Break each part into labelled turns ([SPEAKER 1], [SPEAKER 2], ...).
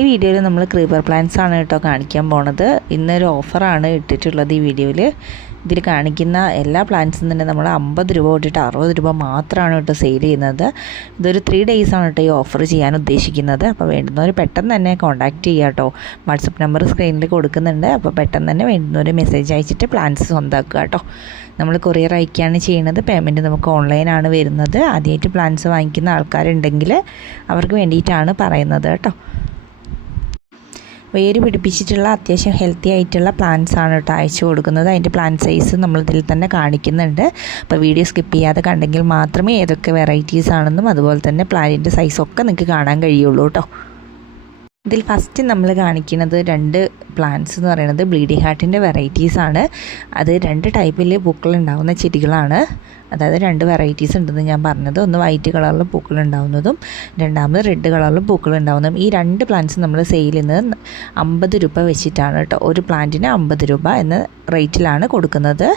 [SPEAKER 1] ഈ വീഡിയോയിൽ നമ്മൾ ക്രീപ്പർ പ്ലാന്റ്സ് ആണ് കേട്ടോ കാണിക്കാൻ പോണത്. ഇന്നൊരു ഓഫറാണ് ഇട്ടിട്ടുള്ളത് ഈ വീഡിയോയിൽ ഇതിൽ കാണിക്കുന്ന എല്ലാ പ്ലാന്റ്സും തന്നെ നമ്മൾ അമ്പത് രൂപ തൊട്ടിട്ട് അറുപത് രൂപ മാത്രമാണ് കേട്ടോ സെയിൽ ചെയ്യുന്നത്. ഇതൊരു ത്രീ ഡേയ്സ് ആണ് കേട്ടോ ഈ ഓഫർ ചെയ്യാൻ ഉദ്ദേശിക്കുന്നത്. അപ്പോൾ വേണ്ടുന്നവർ പെട്ടെന്ന് തന്നെ കോൺടാക്റ്റ് ചെയ്യുക കേട്ടോ. വാട്സപ്പ് നമ്പർ സ്ക്രീനിൽ കൊടുക്കുന്നുണ്ട്. അപ്പോൾ പെട്ടെന്ന് തന്നെ വേണ്ടുന്നവർ മെസ്സേജ് അയച്ചിട്ട് പ്ലാന്റ്സ് സ്വന്തമാക്കുക കേട്ടോ. നമ്മൾ കൊറിയർ അയക്കുകയാണ് ചെയ്യുന്നത് പേയ്മെന്റ് നമുക്ക് ഓൺലൈനാണ് വരുന്നത്. ആദ്യമായിട്ട് പ്ലാന്റ്സ് വാങ്ങിക്കുന്ന ആൾക്കാരുണ്ടെങ്കിൽ അവർക്ക് വേണ്ടിയിട്ടാണ് പറയുന്നത് കേട്ടോ. വേര് പിടിപ്പിച്ചിട്ടുള്ള അത്യാവശ്യം ഹെൽത്തി ആയിട്ടുള്ള പ്ലാന്റ്സ് ആണ് കേട്ടോ അയച്ചു കൊടുക്കുന്നത്. അതിന്റെ പ്ലാന്റ് സൈസ് നമ്മൾ ഇതിൽ തന്നെ കാണിക്കുന്നുണ്ട്. അപ്പോൾ വീഡിയോ സ്കിപ്പ് ചെയ്യാതെ കണ്ടെങ്കിൽ മാത്രമേ ഏതൊക്കെ വെറൈറ്റീസ് ആണെന്നും അതുപോലെ തന്നെ പ്ലാന്റിന്റെ സൈസൊക്കെ നിങ്ങൾക്ക് കാണാൻ കഴിയുള്ളൂ കേട്ടോ ഇതിൽ ഫസ്റ്റ് നമ്മൾ കാണിക്കുന്നത് രണ്ട് പ്ലാന്റ്സ് എന്ന് പറയുന്നത് ബ്ലീഡി ഹാർട്ടിന്റെ വെറൈറ്റീസ് ആണ്. അത് രണ്ട് ടൈപ്പിൽ പൂക്കൾ ഉണ്ടാകുന്ന ചെടികളാണ്. അതായത് രണ്ട് വെറൈറ്റീസ് ഉണ്ടെന്ന് ഞാൻ പറഞ്ഞത്. ഒന്ന് വൈറ്റ് കളറിൽ പൂക്കൾ ഉണ്ടാവുന്നതും രണ്ടാമത് റെഡ് കളറിൽ പൂക്കൾ ഉണ്ടാവുന്നതും. ഈ രണ്ട് പ്ലാന്റ്സ് നമ്മൾ സെയിൽ ചെയ്യുന്നത് അമ്പത് രൂപ വെച്ചിട്ടാണ് കേട്ടോ. ഒരു പ്ലാന്റിന് അമ്പത് രൂപ എന്ന റേറ്റിലാണ് കൊടുക്കുന്നത്.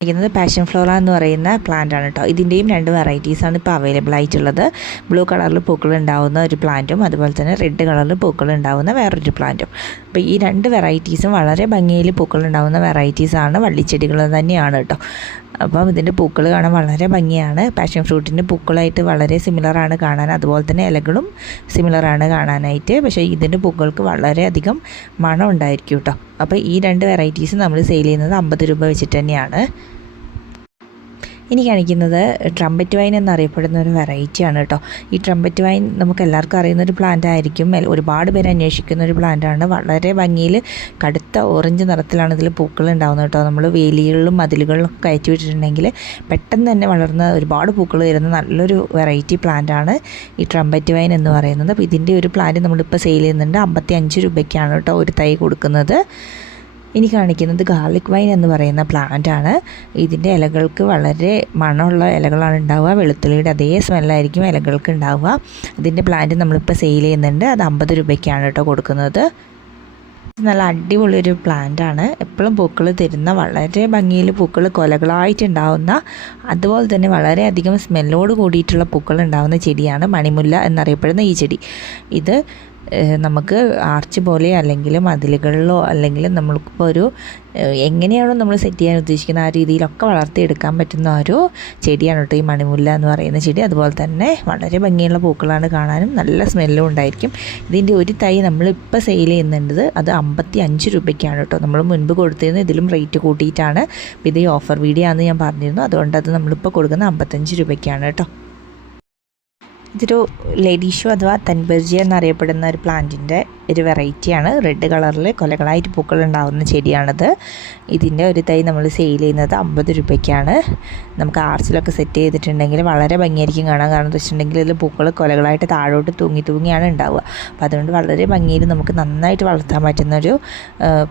[SPEAKER 1] ഇരിക്കുന്നത് പാഷൻ ഫ്ലോറ എന്ന് പറയുന്ന പ്ലാന്റ് ആണ് കേട്ടോ ഇതിന്റെയും രണ്ട് വെറൈറ്റീസ് ആണ് ഇപ്പോൾ അവൈലബിൾ ആയിട്ടുള്ളത്. ബ്ലൂ കളറിൽ പൂക്കൾ ഉണ്ടാവുന്ന ഒരു പ്ലാന്റും അതുപോലെ തന്നെ റെഡ് കളറിൽ പൂക്കൾ ഉണ്ടാവുന്ന വേറൊരു പ്ലാന്റും അപ്പോൾ ഈ രണ്ട് വെറൈറ്റീസും വളരെ ഭംഗിയിൽ പൂക്കൾ ഉണ്ടാവുന്ന വെറൈറ്റീസാണ് വള്ളിച്ചെടികൾ തന്നെയാണ് കേട്ടോ അപ്പം ഇതിന്റെ പൂക്കൾ കാണാൻ വളരെ ഭംഗിയാണ്. പാഷൻ ഫ്രൂട്ടിന്റെ പൂക്കളായിട്ട് വളരെ സിമിലറാണ് കാണാൻ. അതുപോലെ തന്നെ ഇലകളും സിമിലറാണ് കാണാനായിട്ട്. പക്ഷേ ഇതിന്റെ പൂക്കൾക്ക് വളരെയധികം മണം ഉണ്ടായിരിക്കും കേട്ടോ അപ്പോൾ ഈ രണ്ട് വെറൈറ്റീസ് നമ്മൾ സെയിൽ ചെയ്യുന്നത് അമ്പത് രൂപ വെച്ചിട്ട് തന്നെയാണ്. ഇനി കാണിക്കുന്നത് ട്രംപറ്റ് വൈൻ എന്നറിയപ്പെടുന്ന ഒരു വെറൈറ്റിയാണ് കേട്ടോ. ഈ ട്രംപറ്റ് വൈൻ നമുക്ക് എല്ലാവർക്കും അറിയുന്ന ഒരു പ്ലാന്റ് ആയിരിക്കും ഒരുപാട് പേര് അന്വേഷിക്കുന്ന ഒരു പ്ലാന്റാണ് വളരെ ഭംഗിയിൽ കടുത്ത ഓറഞ്ച് നിറത്തിലാണ് ഇതിൽ പൂക്കൾ ഉണ്ടാകുന്നത് കേട്ടോ. നമ്മൾ വേലികളിലും മതിലുകളിലും ഒക്കെ കയറ്റി വിട്ടിട്ടുണ്ടെങ്കിൽ പെട്ടെന്ന് തന്നെ വളർന്ന ഒരുപാട് പൂക്കൾ വരുന്ന നല്ലൊരു വെറൈറ്റി പ്ലാന്റാണ് ഈ ട്രംപറ്റ് വൈൻ എന്ന് പറയുന്നത്. അപ്പോൾ ഇതിന്റെ ഒരു പ്ലാന്റ് നമ്മളിപ്പോൾ സെയിൽ ചെയ്യുന്നുണ്ട്. അമ്പത്തി അഞ്ച് രൂപയ്ക്കാണ് കേട്ടോ ഒരു തൈ കൊടുക്കുന്നത്. ഇനി കാണിക്കുന്നത് ഗാർലിക് വൈൻ എന്ന് പറയുന്ന പ്ലാന്റ് ആണ്. ഇതിന്റെ ഇലകൾക്ക് വളരെ മണമുള്ള ഇലകളാണ് ഉണ്ടാവുക. വെളുത്തുള്ളിയുടെ അതേ സ്മെല്ലായിരിക്കും ഇലകൾക്ക് ഉണ്ടാവുക. ഇതിന്റെ പ്ലാന്റ് നമ്മളിപ്പോൾ സെയിൽ ചെയ്യുന്നുണ്ട്. അത് അമ്പത് രൂപയ്ക്കാണ് കേട്ടോ കൊടുക്കുന്നത്. നല്ല അടിപൊളിയൊരു പ്ലാന്റ് ആണ്. എപ്പോഴും പൂക്കൾ തരുന്ന വളരെ ഭംഗിയിൽ പൂക്കൾ കൊലകളായിട്ടുണ്ടാവുന്ന അതുപോലെ തന്നെ വളരെയധികം സ്മെല്ലോട് കൂടിയിട്ടുള്ള പൂക്കൾ ഉണ്ടാവുന്ന ചെടിയാണ് മണിമുല്ല എന്നറിയപ്പെടുന്ന ഈ ചെടി. ഇത് നമുക്ക് ആർച്ച് പോലെ അല്ലെങ്കിൽ മതിലുകളിലോ അല്ലെങ്കിൽ നമ്മൾക്കിപ്പോൾ ഒരു എങ്ങനെയാണോ നമ്മൾ സെറ്റ് ചെയ്യാൻ ഉദ്ദേശിക്കുന്ന ആ രീതിയിലൊക്കെ വളർത്തിയെടുക്കാൻ പറ്റുന്ന ഒരു ചെടിയാണ് കേട്ടോ ഈ മണിമുല്ല എന്ന് പറയുന്ന ചെടി. അതുപോലെ തന്നെ വളരെ ഭംഗിയുള്ള പൂക്കളാണ് കാണാനും നല്ല സ്മെല്ലും ഉണ്ടായിരിക്കും. ഇതിന്റെ ഒരു തൈ നമ്മളിപ്പോൾ സെയിൽ ചെയ്യുന്നുണ്ട് അത് അമ്പത്തി അഞ്ച് രൂപയ്ക്കാണ് കേട്ടോ. നമ്മൾ മുൻപ് കൊടുത്തിരുന്നത് ഇതിലും റേറ്റ് കൂട്ടിയിട്ടാണ്. ഇത് ഈ ഓഫർ വീഡിയോ ആണെന്ന് ഞാൻ പറഞ്ഞിരുന്നു. അതുകൊണ്ട് അത് നമ്മളിപ്പോൾ കൊടുക്കുന്നത് അമ്പത്തഞ്ച് രൂപയ്ക്കാണ് കേട്ടോ. ഇതൊരു ലേഡീഷു അഥവാ തൻബർജി എന്നറിയപ്പെടുന്ന ഒരു പ്ലാന്റിന്റെ ഒരു വെറൈറ്റിയാണ്. റെഡ് കളറിൽ കൊലകളായിട്ട് പൂക്കൾ ഉണ്ടാകുന്ന ചെടിയാണത്. ഇതിന്റെ ഒരു തൈ നമ്മൾ സെയിൽ ചെയ്യുന്നത് അമ്പത് രൂപയ്ക്കാണ്. നമുക്ക് ആർസിലൊക്കെ സെറ്റ് ചെയ്തിട്ടുണ്ടെങ്കിൽ വളരെ ഭംഗിയായിരിക്കും കാണാൻ. കാരണം വെച്ചിട്ടുണ്ടെങ്കിൽ ഇതിൽ പൂക്കൾ കൊലകളായിട്ട് താഴോട്ട് തൂങ്ങി തൂങ്ങിയാണ് ഉണ്ടാവുക. അപ്പോൾ അതുകൊണ്ട് വളരെ ഭംഗിയിൽ നമുക്ക് നന്നായിട്ട് വളർത്താൻ പറ്റുന്ന പറ്റുന്നൊരു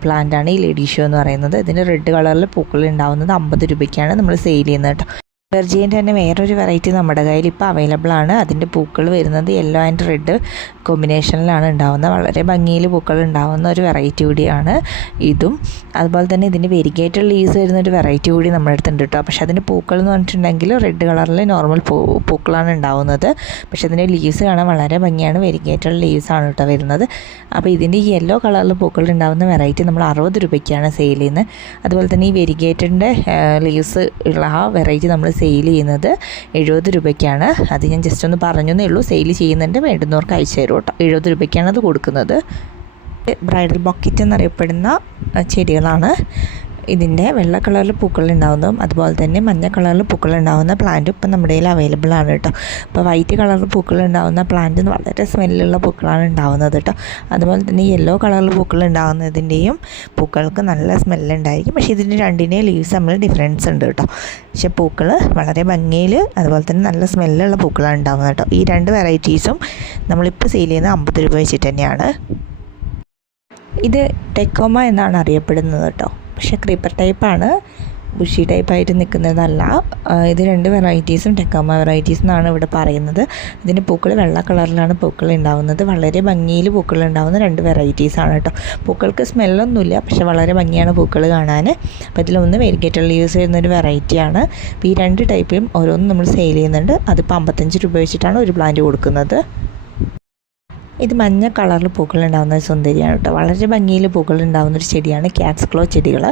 [SPEAKER 1] പ്ലാന്റാണ് ഈ ലേഡീഷു എന്ന് പറയുന്നത്. ഇതിന്റെ റെഡ് കളറിൽ പൂക്കൾ ഉണ്ടാകുന്നത് അമ്പത് രൂപയ്ക്കാണ് നമ്മൾ സെയിൽ ചെയ്യുന്നത് കേട്ടോ. വെർജിയന്റെ തന്നെ വേറൊരു വെറൈറ്റി നമ്മുടെ കയ്യിൽ ഇപ്പോൾ അവൈലബിൾ ആണ്. അതിന്റെ പൂക്കൾ വരുന്നത് യെല്ലോ ആൻഡ് റെഡ് കോമ്പിനേഷനിലാണ് ഉണ്ടാവുന്നത് വളരെ ഭംഗിയിൽ പൂക്കൾ ഉണ്ടാവുന്ന ഒരു വെറൈറ്റി കൂടിയാണ് ഇതും. അതുപോലെ തന്നെ ഇതിന്റെ വെരിഗേറ്റഡ് ലീവ്സ് വരുന്ന ഒരു വെറൈറ്റി കൂടി നമ്മുടെ അടുത്തുണ്ട് കേട്ടോ. പക്ഷേ അതിന്റെ പൂക്കൾ എന്ന് പറഞ്ഞിട്ടുണ്ടെങ്കിൽ റെഡ് കളറിൽ നോർമൽ പൂ പൂക്കളാണ് ഉണ്ടാവുന്നത്. പക്ഷേ അതിന്റെ ലീവ്സ് കാണാൻ വളരെ ഭംഗിയാണ്. വെരിഗേറ്റഡ് ലീവ്സ് ആണ് കേട്ടോ വരുന്നത്. അപ്പോൾ ഇതിന്റെ യെല്ലോ കളറിൽ പൂക്കൾ ഉണ്ടാവുന്ന വെറൈറ്റി നമ്മൾ അറുപത് രൂപയ്ക്കാണ് സെയിൽ ചെയ്യുന്നത്. അതുപോലെ തന്നെ ഈ വെരിഗേറ്റഡിന്റെ ലീവ്സ് ഉള്ള ആ വെറൈറ്റി നമ്മൾ സെയിൽ ചെയ്യുന്നത് എഴുപത് രൂപയ്ക്കാണ്. അത് ഞാൻ ജസ്റ്റ് ഒന്ന് പറഞ്ഞതേ ഉള്ളൂ. സെയിൽ ചെയ്യുന്നുണ്ട്. വേണ്ടുന്നവർക്ക് അയച്ചു തരും കേട്ടോ. എഴുപത് രൂപയ്ക്കാണ് അത് കൊടുക്കുന്നത്. ബ്രൈഡൽ ബക്കറ്റ് എന്നറിയപ്പെടുന്ന ചെടികളാണ്. ഇതിന്റെ വെള്ള കളറിൽ പൂക്കൾ ഉണ്ടാവുന്നതും അതുപോലെ തന്നെ മഞ്ഞ കളറിൽ പൂക്കൾ ഉണ്ടാവുന്ന പ്ലാന്റും ഇപ്പം നമ്മുടെ കയ്യിൽ അവൈലബിൾ ആണ് കേട്ടോ. അപ്പോൾ വൈറ്റ് കളറിൽ പൂക്കൾ ഉണ്ടാവുന്ന പ്ലാന്റ് വളരെ സ്മെല്ലുള്ള പൂക്കളാണ് ഉണ്ടാവുന്നത് കേട്ടോ. അതുപോലെ തന്നെ യെല്ലോ കളറിൽ പൂക്കൾ ഉണ്ടാകുന്നതിന്റെയും പൂക്കൾക്ക് നല്ല സ്മെല്ലുണ്ടായിരിക്കും പക്ഷേ ഇതിന്റെ രണ്ടിന്റെയും ലീവ്സ് നമ്മൾ ഡിഫറൻസ് ഉണ്ട് കേട്ടോ. പക്ഷേ പൂക്കൾ വളരെ ഭംഗിയിൽ അതുപോലെ തന്നെ നല്ല സ്മെല്ലുള്ള പൂക്കളാണ് ഉണ്ടാകുന്നത് കേട്ടോ. ഈ രണ്ട് വെറൈറ്റീസും നമ്മളിപ്പോൾ സെയിൽ ചെയ്യുന്ന അമ്പത് രൂപ വെച്ചിട്ട് തന്നെയാണ്. ഇത് ടെക്കോമ എന്നാണ് അറിയപ്പെടുന്നത് കേട്ടോ. പക്ഷേ ക്രീപ്പർ ടൈപ്പാണ് ബുഷി ടൈപ്പായിട്ട് നിൽക്കുന്നതല്ല ഇത് രണ്ട് വെറൈറ്റീസും ടെക്കാമ വെറൈറ്റീസ് എന്നാണ് ഇവിടെ പറയുന്നത്. ഇതിന് പൂക്കൾ വെള്ള കളറിലാണ് പൂക്കൾ ഉണ്ടാവുന്നത്. വളരെ ഭംഗിയിൽ പൂക്കൾ ഉണ്ടാവുന്ന രണ്ട് വെറൈറ്റീസാണ് കേട്ടോ. പൂക്കൾക്ക് സ്മെല്ലൊന്നുമില്ല പക്ഷെ വളരെ ഭംഗിയാണ് പൂക്കൾ കാണാൻ. അപ്പോൾ ഇതിലൊന്ന് വെരിഗേറ്ററിൽ യൂസ് ചെയ്യുന്ന ഒരു വെറൈറ്റിയാണ് അപ്പോൾ ഈ രണ്ട് ടൈപ്പും ഓരോന്നും നമ്മൾ സെയിൽ ചെയ്യുന്നുണ്ട്. അതിപ്പോൾ അമ്പത്തഞ്ച് രൂപ വെച്ചിട്ടാണ് ഒരു പ്ലാന്റ് കൊടുക്കുന്നത്. ഇത് മഞ്ഞ കളറിൽ പൂക്കളുണ്ടാകുന്ന ഒരു സുന്ദരിയാണ് കേട്ടോ. വളരെ ഭംഗിയിൽ പൂക്കളുണ്ടാകുന്ന ഒരു ചെടിയാണ് ക്യാറ്റ്സ് ക്ലോ ചെടികൾ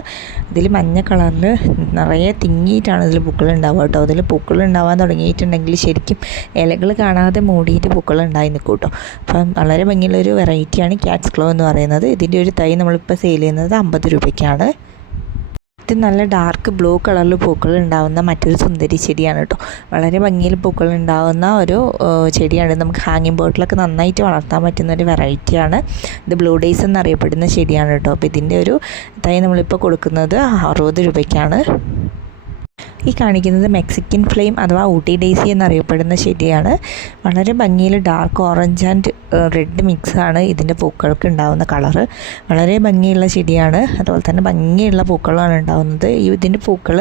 [SPEAKER 1] ഇതിൽ മഞ്ഞ കളറിൽ നിറയെ തിങ്ങിയിട്ടാണ് ഇതിൽ പൂക്കളുണ്ടാവുക കേട്ടോ. അതിൽ പൂക്കളുണ്ടാവാൻ തുടങ്ങിയിട്ടുണ്ടെങ്കിൽ ശരിക്കും ഇലകൾ കാണാതെ മൂടിയിട്ട് പൂക്കളുണ്ടായി നിൽക്കും കേട്ടോ. അപ്പം വളരെ ഭംഗിയുള്ളൊരു വെറൈറ്റിയാണ് ക്യാറ്റ്സ് ക്ലോ എന്ന് പറയുന്നത്. ഇതിന്റെ ഒരു തൈ നമ്മളിപ്പോൾ സെയിൽ ചെയ്യുന്നത് അമ്പത് രൂപയ്ക്കാണ്. ഇത് നല്ല ഡാർക്ക് ബ്ലൂ കളറിൽ പൂക്കൾ ഉണ്ടാവുന്ന മറ്റൊരു സുന്ദരി ചെടിയാണ് കേട്ടോ വളരെ ഭംഗിയിൽ പൂക്കൾ ഉണ്ടാവുന്ന ഒരു ചെടിയാണ്. നമുക്ക് ഹാങ്ങിങ് ബോട്ടിലൊക്കെ നന്നായിട്ട് വളർത്താൻ പറ്റുന്ന ഒരു വെറൈറ്റിയാണ് ഇത് ബ്ലൂ ഡേയ്സ് എന്നറിയപ്പെടുന്ന ചെടിയാണ് കേട്ടോ അപ്പോൾ ഇതിന്റെ ഒരു തൈ നമ്മളിപ്പോൾ കൊടുക്കുന്നത് അറുപത് രൂപയ്ക്കാണ്. ഈ കാണിക്കുന്നത് മെക്സിക്കൻ ഫ്ലെയിം അഥവാ ഊട്ടി ഡേസി എന്നറിയപ്പെടുന്ന ചെടിയാണ്. വളരെ ഭംഗിയിൽ ഡാർക്ക് ഓറഞ്ച് ആൻഡ് റെഡ് മിക്സാണ് ഇതിന്റെ പൂക്കൾക്ക് ഉണ്ടാകുന്ന കളറ് വളരെ ഭംഗിയുള്ള ചെടിയാണ്. അതുപോലെ തന്നെ ഭംഗിയുള്ള പൂക്കളാണ് ഉണ്ടാകുന്നത് ഈ ഇതിന്റെ പൂക്കൾ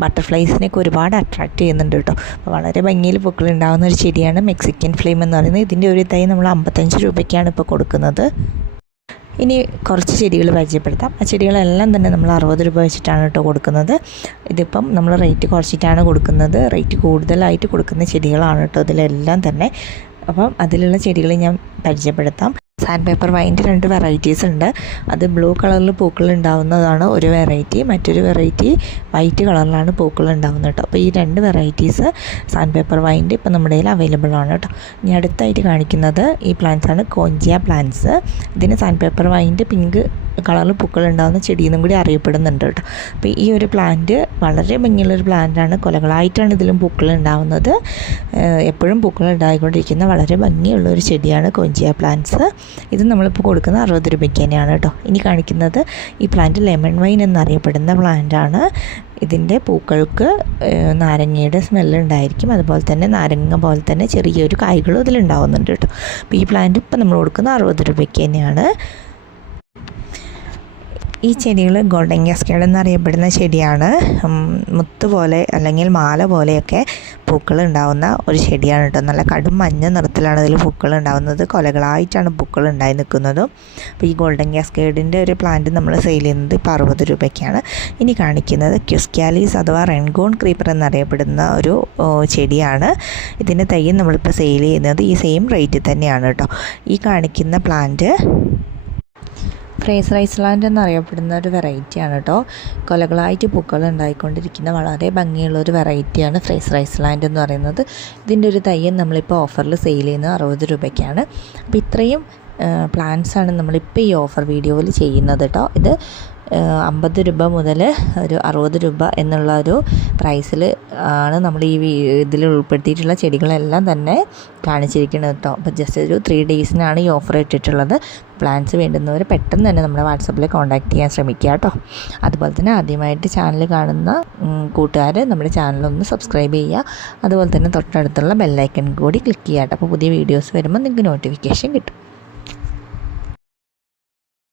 [SPEAKER 1] ബട്ടർഫ്ലൈസിനെയൊക്കെ ഒരുപാട് അട്രാക്റ്റ് ചെയ്യുന്നുണ്ട് കേട്ടോ. അപ്പോൾ വളരെ ഭംഗിയിൽ പൂക്കൾ ഉണ്ടാകുന്ന ഒരു ചെടിയാണ് മെക്സിക്കൻ ഫ്ലെയിം എന്ന് പറയുന്നത്. ഇതിന്റെ ഒരു തൈ നമ്മൾ അമ്പത്തഞ്ച് രൂപയ്ക്കാണ് ഇപ്പോൾ കൊടുക്കുന്നത്. ഇനി കുറച്ച് ചെടികൾ പരിചയപ്പെടുത്താം. ആ ചെടികളെല്ലാം തന്നെ നമ്മൾ അറുപത് രൂപ വെച്ചിട്ടാണ് കേട്ടോ കൊടുക്കുന്നത്. ഇതിപ്പം നമ്മൾ റേറ്റ് കുറച്ചിട്ടാണ് കൊടുക്കുന്നത്. റേറ്റ് കൂടുതലായിട്ട് കൊടുക്കുന്ന ചെടികളാണ് കേട്ടോ ഇതിലെല്ലാം തന്നെ. അപ്പം അതിലുള്ള ചെടികൾ ഞാൻ പരിചയപ്പെടുത്താം. സാൻഡ് പേപ്പർ വൈന്റെ രണ്ട് വെറൈറ്റീസ് ഉണ്ട്. അത് ബ്ലൂ കളറിൽ പൂക്കൾ ഉണ്ടാവുന്നതാണ് ഒരു വെറൈറ്റി മറ്റൊരു വെറൈറ്റി വൈറ്റ് കളറിലാണ് പൂക്കൾ ഉണ്ടാവുന്നത് കേട്ടോ അപ്പോൾ ഈ രണ്ട് വെറൈറ്റീസ് സാൻഡ് പേപ്പർ വൈന്റെ ഇപ്പോൾ നമ്മുടെ കയ്യിൽ അവൈലബിൾ ആണ് കേട്ടോ ഇനി അടുത്തായിട്ട് കാണിക്കുന്നത് ഈ പ്ലാന്റ്സാണ് കോഞ്ചിയ പ്ലാന്റ്സ് ഇതിന് സാൻഡ് പേപ്പർ വൈന്റെ പിങ്ക് കളറിൽ പൂക്കൾ ഉണ്ടാകുന്ന ചെടിയെന്നും കൂടി അറിയപ്പെടുന്നുണ്ട് കേട്ടോ. അപ്പോൾ ഈ ഒരു പ്ലാന്റ് വളരെ ഭംഗിയുള്ളൊരു പ്ലാന്റാണ് കൊലകളായിട്ടാണ് ഇതിലും പൂക്കൾ ഉണ്ടാകുന്നത് എപ്പോഴും പൂക്കൾ ഉണ്ടായിക്കൊണ്ടിരിക്കുന്ന വളരെ ഭംഗിയുള്ള ഒരു ചെടിയാണ് കൊഞ്ചിയ പ്ലാന്റ്സ് ഇത് നമ്മളിപ്പോൾ കൊടുക്കുന്ന അറുപത് രൂപയ്ക്ക് തന്നെയാണ് കേട്ടോ. ഇനി കാണിക്കുന്നത് ഈ പ്ലാന്റ് ലെമൺ വൈൻ എന്നറിയപ്പെടുന്ന പ്ലാന്റാണ് ഇതിന്റെ പൂക്കൾക്ക് നാരങ്ങയുടെ സ്മെല്ല് ഉണ്ടായിരിക്കും. അതുപോലെ തന്നെ നാരങ്ങ പോലെ തന്നെ ചെറിയൊരു കായ്കളും ഇതിലുണ്ടാവുന്നുണ്ട് കേട്ടോ. അപ്പോൾ ഈ പ്ലാന്റ് ഇപ്പം നമ്മൾ കൊടുക്കുന്ന അറുപത് രൂപയ്ക്ക് തന്നെയാണ്. ഈ ചെടികൾ ഗോൾഡൻ കാസ്കേഡ് എന്നറിയപ്പെടുന്ന ചെടിയാണ്. മുത്ത് പോലെ അല്ലെങ്കിൽ മാല പോലെയൊക്കെ പൂക്കൾ ഉണ്ടാവുന്ന ഒരു ചെടിയാണ് കേട്ടോ. നല്ല കടും മഞ്ഞ നിറത്തിലാണ് അതിൽ പൂക്കൾ ഉണ്ടാവുന്നത്. കൊലകളായിട്ടാണ് പൂക്കൾ ഉണ്ടായി നിൽക്കുന്നതും. അപ്പോൾ ഈ ഗോൾഡൻ കാസ്കേഡിന്റെ ഒരു പ്ലാന്റ് നമ്മൾ സെയിൽ ചെയ്യുന്നത് ഇപ്പോൾ അറുപത് രൂപയ്ക്കാണ്. ഇനി കാണിക്കുന്നത് ക്യുസ്ക്യാലീസ് അഥവാ റെൻഗോൺ ക്രീപ്പർ എന്നറിയപ്പെടുന്ന ഒരു ചെടിയാണ്. ഇതിന്റെ തൈ നമ്മളിപ്പോൾ സെയിൽ ചെയ്യുന്നത് ഈ സെയിം റേറ്റിൽ തന്നെയാണ് കേട്ടോ. ഈ കാണിക്കുന്ന പ്ലാന്റ് ഫ്രേസർ ഐസ്ലാൻഡ് എന്നറിയപ്പെടുന്ന ഒരു വെറൈറ്റിയാണ് കേട്ടോ കൊലകളായിട്ട് പൂക്കൾ ഉണ്ടായിക്കൊണ്ടിരിക്കുന്ന വളരെ ഭംഗിയുള്ള ഒരു വെറൈറ്റിയാണ് ഫ്രേസർ ഐസ്ലാൻഡ് എന്ന് പറയുന്നത്. ഇതിന്റെ ഒരു തയ്യൻ നമ്മളിപ്പോൾ ഓഫറിൽ സെയിൽ ചെയ്യുന്നത് അറുപത് രൂപയ്ക്കാണ്. അപ്പോൾ ഇത്രയും പ്ലാന്റ്സാണ് നമ്മളിപ്പോൾ ഈ ഓഫർ വീഡിയോയിൽ ചെയ്യുന്നത് കേട്ടോ ഇത് അമ്പത് രൂപ മുതൽ ഒരു അറുപത് രൂപ എന്നുള്ള ഒരു പ്രൈസിൽ ആണ് നമ്മൾ ഈ ഇതിൽ ഉൾപ്പെടുത്തിയിട്ടുള്ള ചെടികളെല്ലാം തന്നെ കാണിച്ചിരിക്കുന്നത് കേട്ടോ. അപ്പോൾ ജസ്റ്റ് ഒരു ത്രീ ഡേയ്സിനാണ് ഈ ഓഫർ ഇട്ടിട്ടുള്ളത്. പ്ലാൻസ് വേണ്ടുന്നവർ പെട്ടെന്ന് തന്നെ നമ്മുടെ വാട്സപ്പിൽ കോൺടാക്ട് ചെയ്യാൻ ശ്രമിക്കുക കേട്ടോ. അതുപോലെ തന്നെ ആദ്യമായിട്ട് ചാനൽ കാണുന്ന കൂട്ടുകാർ നമ്മുടെ ചാനലൊന്ന് സബ്സ്ക്രൈബ് ചെയ്യുക. അതുപോലെ തന്നെ തൊട്ടടുത്തുള്ള ബെല്ലൈക്കൺ കൂടി ക്ലിക്ക് ചെയ്യാം അപ്പോൾ പുതിയ വീഡിയോസ് വരുമ്പോൾ നിങ്ങൾക്ക് നോട്ടിഫിക്കേഷൻ കിട്ടും.